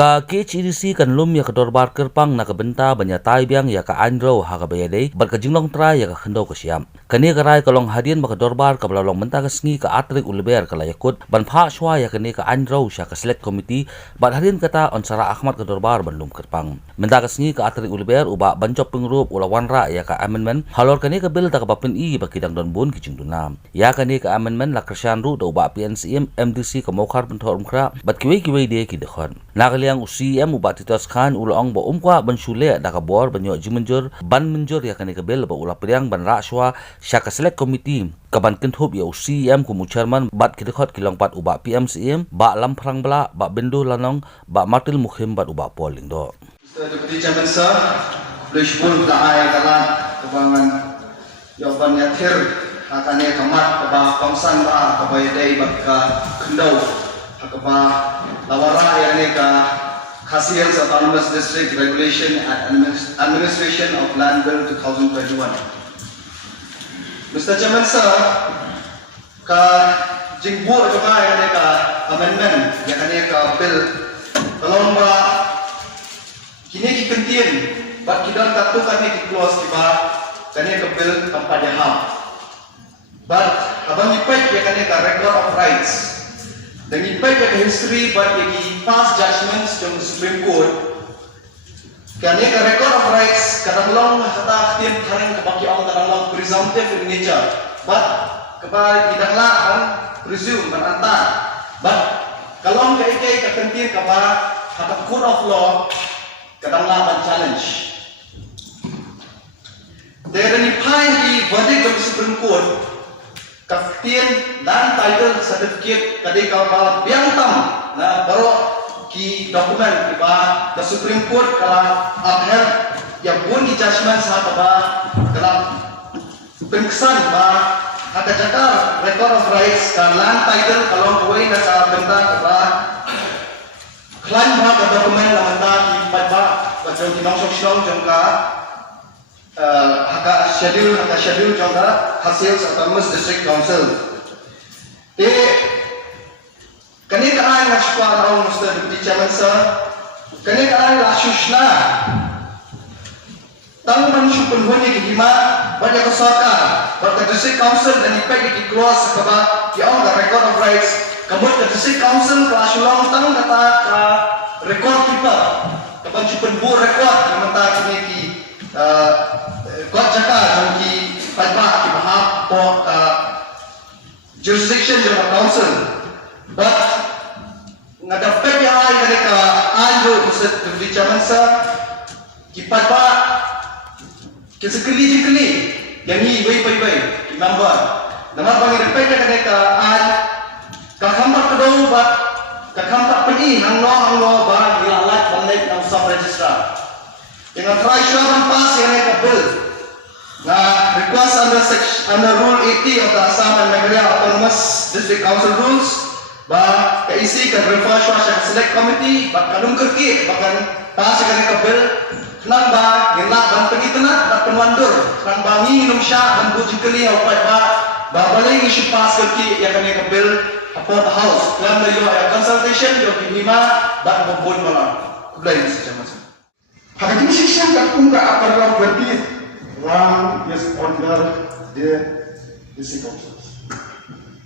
Ka KHDC kan lum ya kedor bar kerpang na kabenta banya tai biang ya ka andro ha ka bayade bar ka jinglong tra ya ka khendo ka siam kani ka rai kalong hadian ba kedor bar ka blalong menta ka sngi ka atrik ulber ka layakut ban pha shwa ya kani ka andro sha ka select committee bar hadian kata onsara ahmad kedor bar ban lum kerpang menta ka sngi ka atrik ulber uba banjop pengrup ulawan ra ya ka amendment halor kani ka bil ta ka bapin i ba kidang don bun ki jingdunam ya kani ka amendment la kershan ru do ba PNCM MDC ka mokhar bentor umkra bat kiwe de ki dekhon liang UCM ubat titas khan ulong ba umkwa ban shule da ka bor banyo jimenjur ban menjur ya kani ka bel ba ula priang ban raswa syaka select committee ka ban kenthup ya UCM ku mu chairman bat kidekhot kilong pat uba PMCM ba lam phrang bla ba bindu lanong ba matil mukhim bat uba polling do Mr. Deputy Chairman sir please pun ka ay kalan kabangan yaban yathir hakane kamat ba kongsan ba kabayday bakka khendaw hakaba lawara yani ka Khasiyan Autonomous District Regulation and Administration of Land Bill 2021. Mr. Chairman sir, ka jingbu juga yani ka amendment yani ka bill kalau ba kini kipentian bat kita takut kani ki clause tiba kani ka bill kampanye ham. But abang impact yani ka record of rights. Dan impact of history but the past judgments from the Supreme Court kani ka record of rights kadang-kadang hata tin tharang kabaki ang kadang-kadang presumptive in nature but kabay tidaklah ang presume beranta but kalau kay kakentin kaba hata court of law kadang-kadang challenge there ni pai di verdict of the Supreme Court kaftian dan title certificate kadi ka ba biang tam na baro ki dokumen ba the Supreme Court kala upheld ya bun ki judgment sa ba kala pengkesan ba ada jakar record of rights ka land title kalong kuwi na sa benta ba klan ba ka dokumen la manda ki ba ba jong ki nong sok jong ka haka schedule jangka hasil Autonomous District Council. Kani kaan nashpa raung Mr. Deputy Chairman sir. Kani kaan lasushna. Tang manshu penhuni kihima banyak kesarka. Bagi District Council dan impact di cross kaba yang the record of rights. Kemudian District Council lasulang tang kata ka record keeper. Kapan cupen bu record menta kini ki kuat cakap bagi pada di bahap po jurisdiction jawab council, but ngadapet yang lain mereka anjo Mr. Deputy Chairman sir, kipat pa kesekali yang ni way number, nama bagi dapet yang mereka an kakampak kedua bat kakampak peni hang lo ba dialat balik nang sub registrar. Dengan try syarah pas yang mereka bill na request under rule 80 of the Assam and Meghalaya Autonomous District Council rules ba kaisi kan refer syarah select committee ba kanung kerki bahkan pas yang mereka bill nang ba ngila ban pergi tenat ba penwandur nang ba ngi num sya ban bu jikeli apa ba balai isu pas kerki yang mereka bill apa the house dalam yo consultation yo hima ba bobon malam kulai macam Hak decision that unga apara berarti one is under the district council.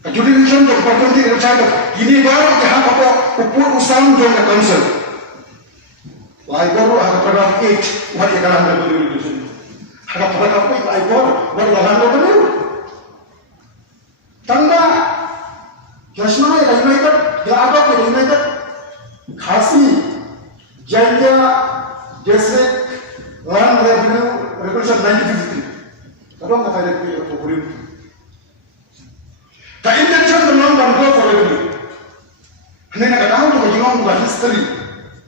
Jurisdiction to berarti macam ini baru yang apa upur usang jom council. Lai baru apara 8 what yang akan berjurisdiction. Hak apara apa lai baru what yang akan berjurisdiction. Tanda jasmani United ya apa ke United khasi jaya District Land Revenue Regulation 1953. Kadang kata dia punya program. The intention of non-bank for revenue. Hanya nak tahu tu bagaimana buat history.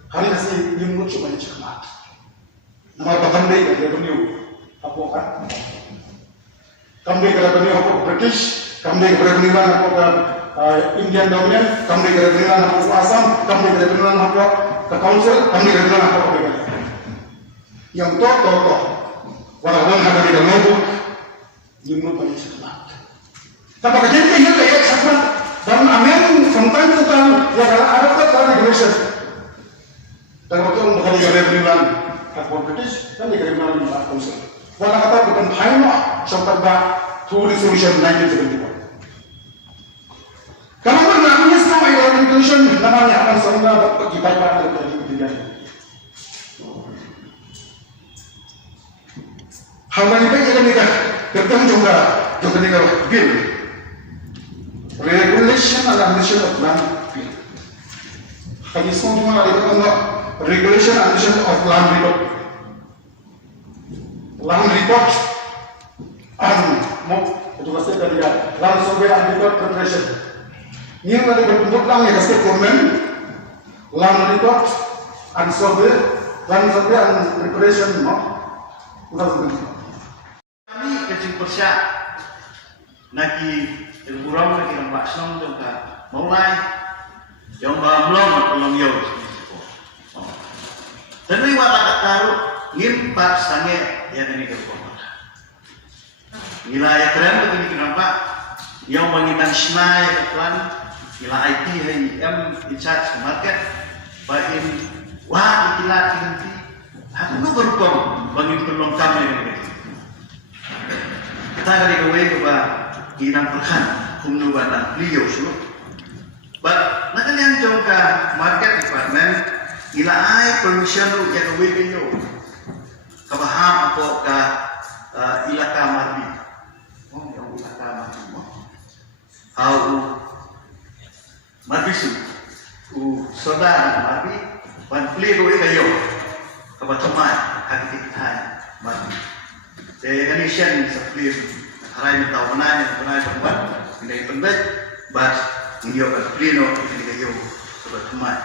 Hari nasi yang muncul banyak cakap. Nama bahkan dia revenue apa kan? Kami revenue apa British, kami revenue apa Indian Dominion, kami revenue apa Assam, kami revenue apa Council, kami revenue apa yang toh walaupun ada di dalam itu yang banyak sekali. Tapi kerja ini kayak sakit dan amen sometimes itu kan ya kalau ada regulation Dan waktu orang berkali revenue land hak British dan di revenue land council. Wala kata bukan final sampai ba to resolution 1971. Kalau namanya sama yang resolution namanya akan sama bagi bapak dan kemudian. Hal ini baik nikah tentang juga nikah bill regulation and admission of land bill. Kami semua ada tentang regulation and admission of land report. Land report and itu pasti tadi ya land survey and report preparation. Ini ada bentuk lang ya state government land report and survey and preparation Kami kecil persiap naki kurang lagi nampak senang tu kan mulai yang belum belum yo. Dan ini wala taruh ngimpat sange yang ini kerja. Nila ya keren begini kenapa? Yang menginang snai plan nila IT yang in charge market bain wah ikilah tinggi. Aku nu berkom bangin tolong kami ini. Kita kali gawe ba ginang perhan kumnu bana liyo sulu. But nakalian jong ka market department ila ay permission lu ya gawe kayo. Kabaham ako ka ila ka marbi. Oh, yang ila ka marbi mo. How marbi su. Saudara marbi pan pliro kayo. Kabatamay hakikitahan marbi. Kani siya sa clear haray na tao panay pangwan hindi pendet but hindi ka plino hindi kayo sa kamay